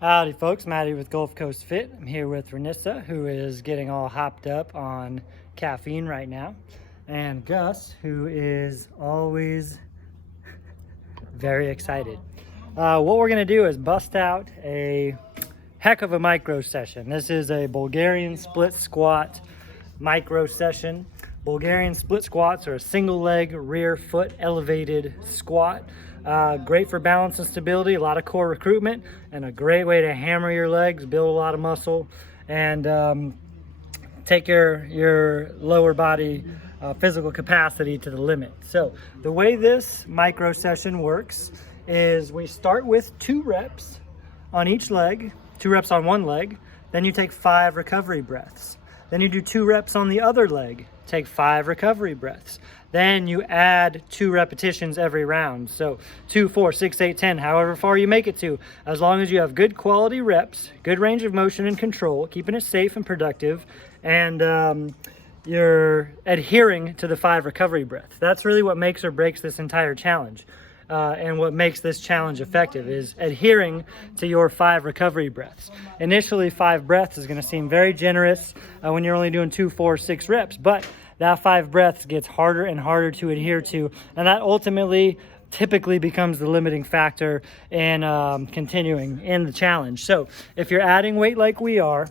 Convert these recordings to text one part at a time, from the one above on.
Howdy folks, Maddie with Gulf Coast Fit. I'm here with Renissa, who is getting all hopped up on caffeine right now, and Gus, who is always very excited. What we're going to do is bust out a heck of a micro session. This is a Bulgarian split squat micro session. Bulgarian split squats are a single leg rear foot elevated squat. Great for balance and stability, a lot of core recruitment, and a great way to hammer your legs, build a lot of muscle, and take your lower body physical capacity to the limit. So the way this micro session works is we start with 2 reps on each leg, 2 reps on one leg, then you take 5 recovery breaths. Then you do 2 reps on the other leg, take 5 recovery breaths. Then you add 2 repetitions every round. So 2, 4, 6, 8, 10, however far you make it to, as long as you have good quality reps, good range of motion and control, keeping it safe and productive, and you're adhering to the 5 recovery breaths. That's really what makes or breaks this entire challenge. And what makes this challenge effective is adhering to your 5 recovery breaths. Initially, 5 breaths is going to seem very generous when you're only doing 2, 4, 6 reps, but that 5 breaths gets harder and harder to adhere to, and that ultimately typically becomes the limiting factor in continuing in the challenge. So if you're adding weight like we are,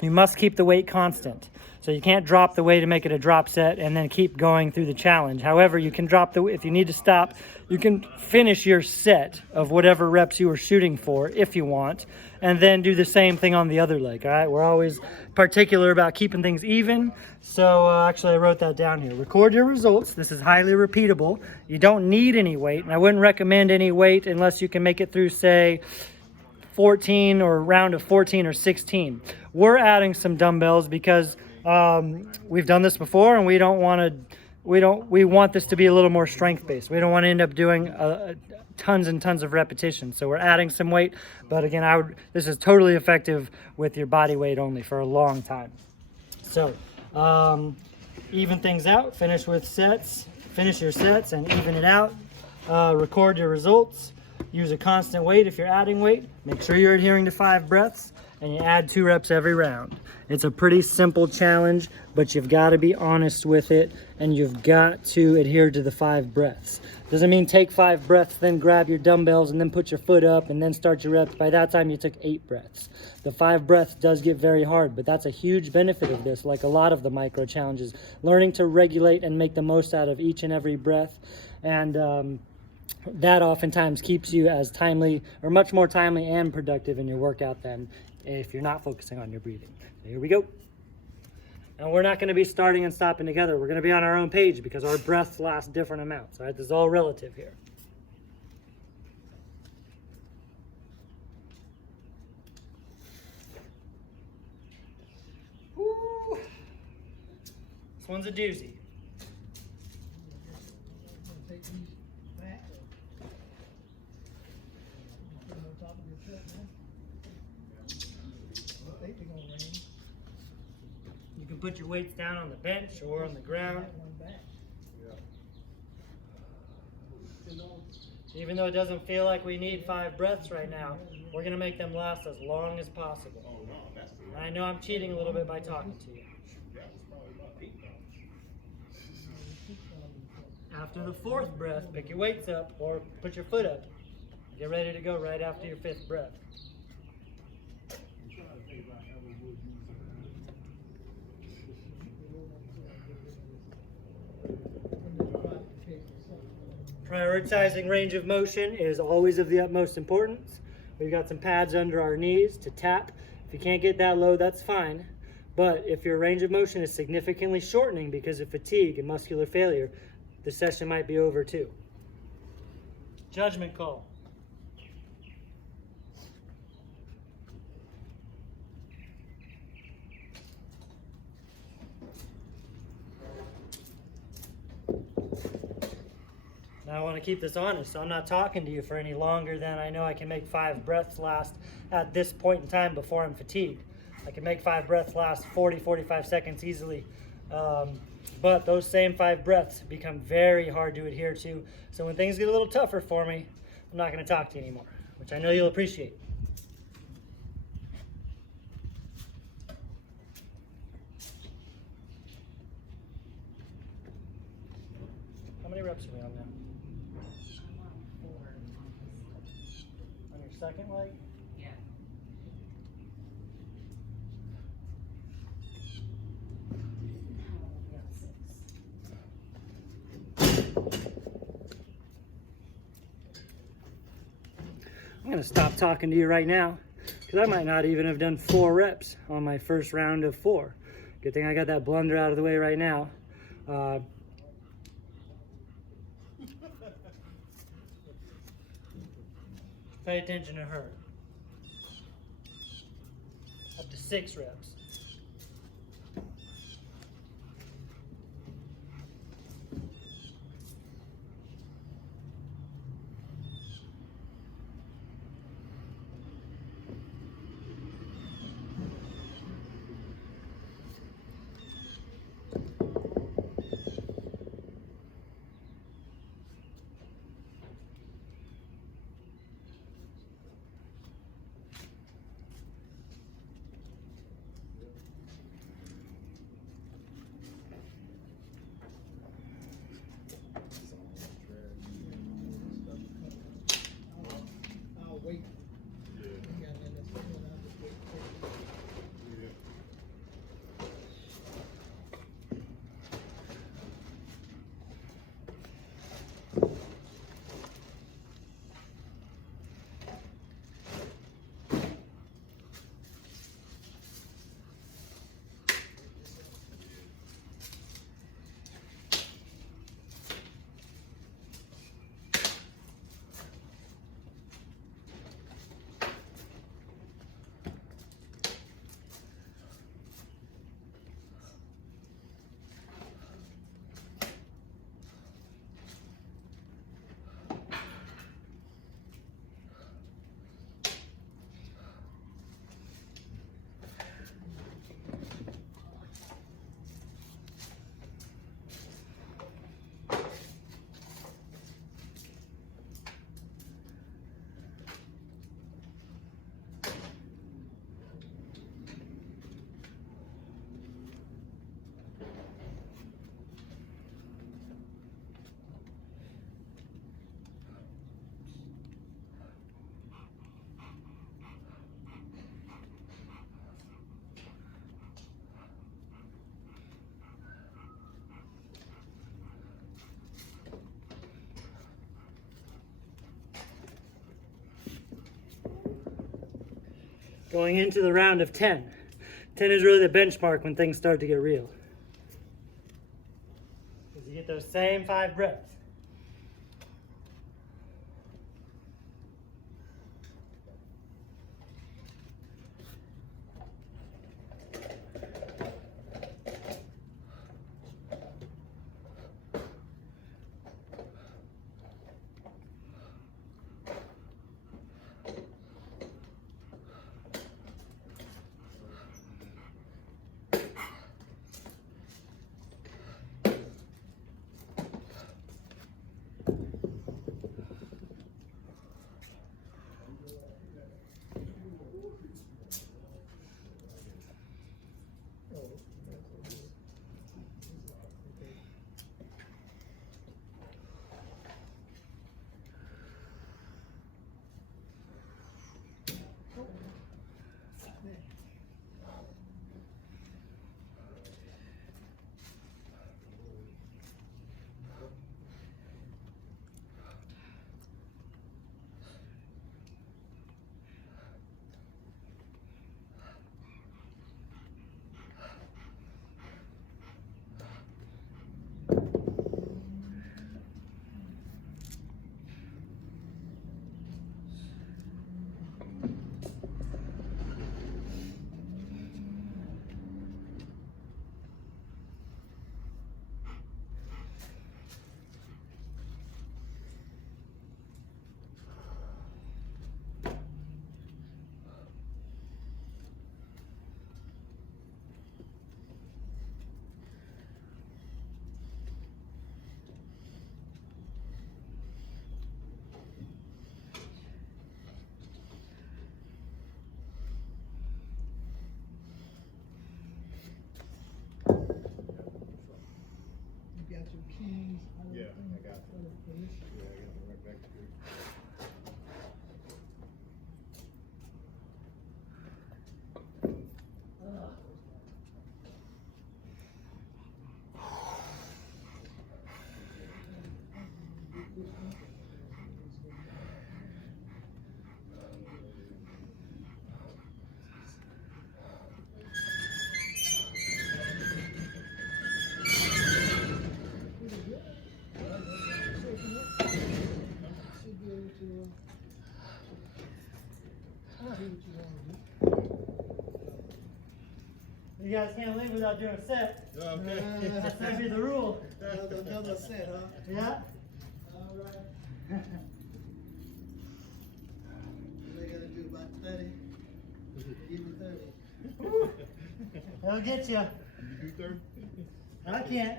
you must keep the weight constant. So you can't drop the weight to make it a drop set and then keep going through the challenge. However, you can drop the, if you need to stop, you can finish your set of whatever reps you were shooting for if you want, and then do the same thing on the other leg, all right? We're always particular about keeping things even. So actually I wrote that down here. Record your results. This is highly repeatable. You don't need any weight, and I wouldn't recommend any weight unless you can make it through, say, 14 or round of 14 or 16. We're adding some dumbbells because we've done this before, and we want this to be a little more strength based. We don't want to end up doing tons and tons of repetitions. So we're adding some weight, but again, this is totally effective with your body weight only for a long time. So even things out, finish your sets and even it out. Record your results. Use a constant weight if you're adding weight. Make sure you're adhering to 5 breaths, and you add 2 reps every round. It's a pretty simple challenge, but you've got to be honest with it, and you've got to adhere to the 5 breaths. Doesn't mean take 5 breaths, then grab your dumbbells and then put your foot up and then start your reps. By that time, you took 8 breaths. The 5 breaths does get very hard, but that's a huge benefit of this, like a lot of the micro challenges. Learning to regulate and make the most out of each and every breath, and that oftentimes keeps you as timely, or much more timely and productive in your workout than if you're not focusing on your breathing. So here we go. And we're not going to be starting and stopping together. We're going to be on our own page because our breaths last different amounts. All right, this is all relative here. Woo. This one's a doozy. You can put your weights down on the bench or on the ground. Even though it doesn't feel like we need 5 breaths right now, we're going to make them last as long as possible. And I know I'm cheating a little bit by talking to you. After the 4th breath, pick your weights up or put your foot up. Get ready to go right after your 5th breath. Prioritizing range of motion is always of the utmost importance. We've got some pads under our knees to tap. If you can't get that low, that's fine. But if your range of motion is significantly shortening because of fatigue and muscular failure, the session might be over too. Judgment call. Now I want to keep this honest, so I'm not talking to you for any longer than I know I can make 5 breaths last at this point in time before I'm fatigued. I can make 5 breaths last 40, 45 seconds easily. But those same 5 breaths become very hard to adhere to. So when things get a little tougher for me, I'm not going to talk to you anymore, which I know you'll appreciate. reps are we on now? On your second leg? Yeah. I'm gonna stop talking to you right now because I might not even have done 4 reps on my first round of 4. Good thing I got that blunder out of the way right now. Pay attention to her. Up to 6 reps. Wait. Going into the round of 10. 10 is really the benchmark when things start to get real. Because you get those same 5 breaths. You guys can't leave without doing a set. Okay. That's gonna be the rule. Another set, huh? Yeah. All right. They gotta do about 30. Give me 30. That'll get you. You do 30? I can't.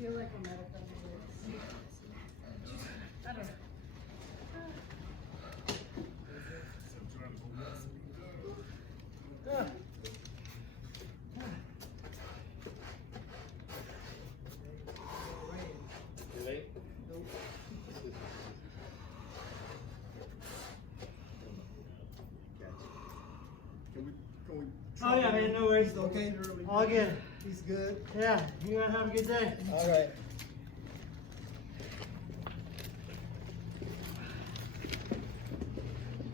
Feel like a metal thing. I don't know. Oh yeah, man, no worries. Okay? All good. He's good. Yeah, you guys have a good day. All right.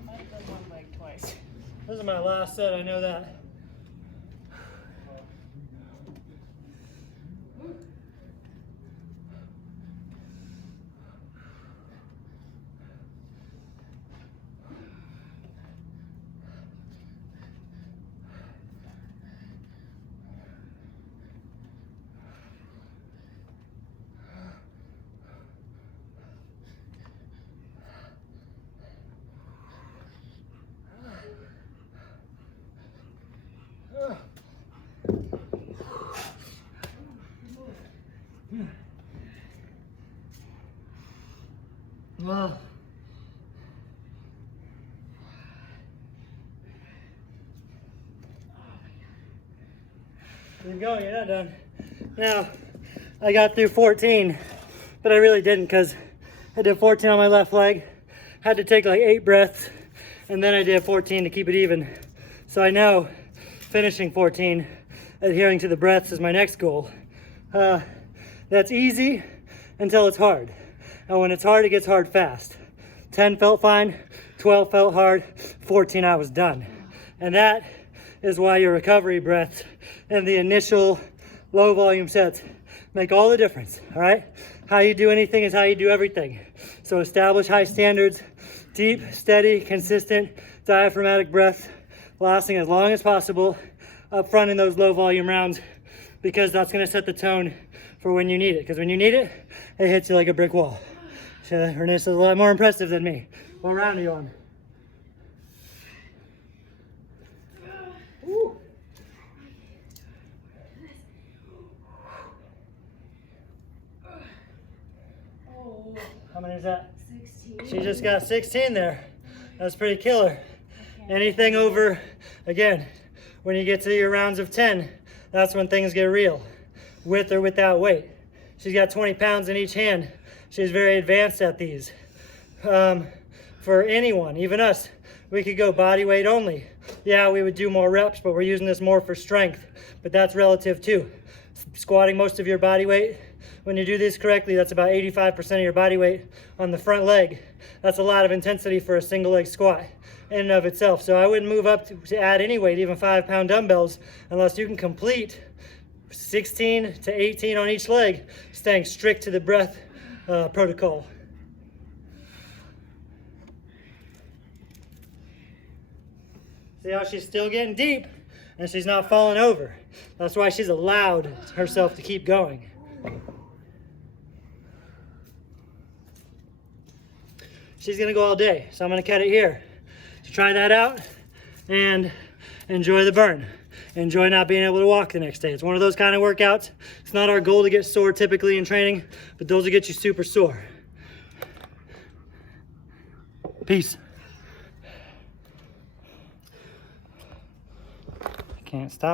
I've done one leg twice. This is my last set, I know that. Well, keep going, you're not done. Now, I got through 14, but I really didn't because I did 14 on my left leg, had to take like 8 breaths, and then I did 14 to keep it even. So I know finishing 14, adhering to the breaths is my next goal. That's easy until it's hard. And when it's hard, it gets hard fast. 10 felt fine, 12 felt hard, 14 I was done. And that is why your recovery breaths and the initial low volume sets make all the difference, all right? How you do anything is how you do everything. So establish high standards, deep, steady, consistent diaphragmatic breath, lasting as long as possible up front in those low volume rounds, because that's gonna set the tone for when you need it. Because when you need it, it hits you like a brick wall. Renee's a lot more impressive than me. What round are you on? Woo. Oh, How many is that? 16. She just got 16 there. That's pretty killer. Anything over, again, when you get to your rounds of 10, that's when things get real, with or without weight. She's got 20 pounds in each hand. She's very advanced at these. For anyone, even us, we could go body weight only. Yeah, we would do more reps, but we're using this more for strength. But that's relative too. Squatting most of your body weight, when you do this correctly, that's about 85% of your body weight on the front leg. That's a lot of intensity for a single leg squat in and of itself. So I wouldn't move up to add any weight, even 5-pound dumbbells, unless you can complete 16 to 18 on each leg, staying strict to the breath protocol. See how she's still getting deep and she's not falling over. That's why she's allowed herself to keep going. She's gonna go all day, so I'm gonna cut it here. So try that out and enjoy the burn. Enjoy not being able to walk the next day. It's one of those kind of workouts. It's not our goal to get sore typically in training, but those will get you super sore. Peace. Can't stop.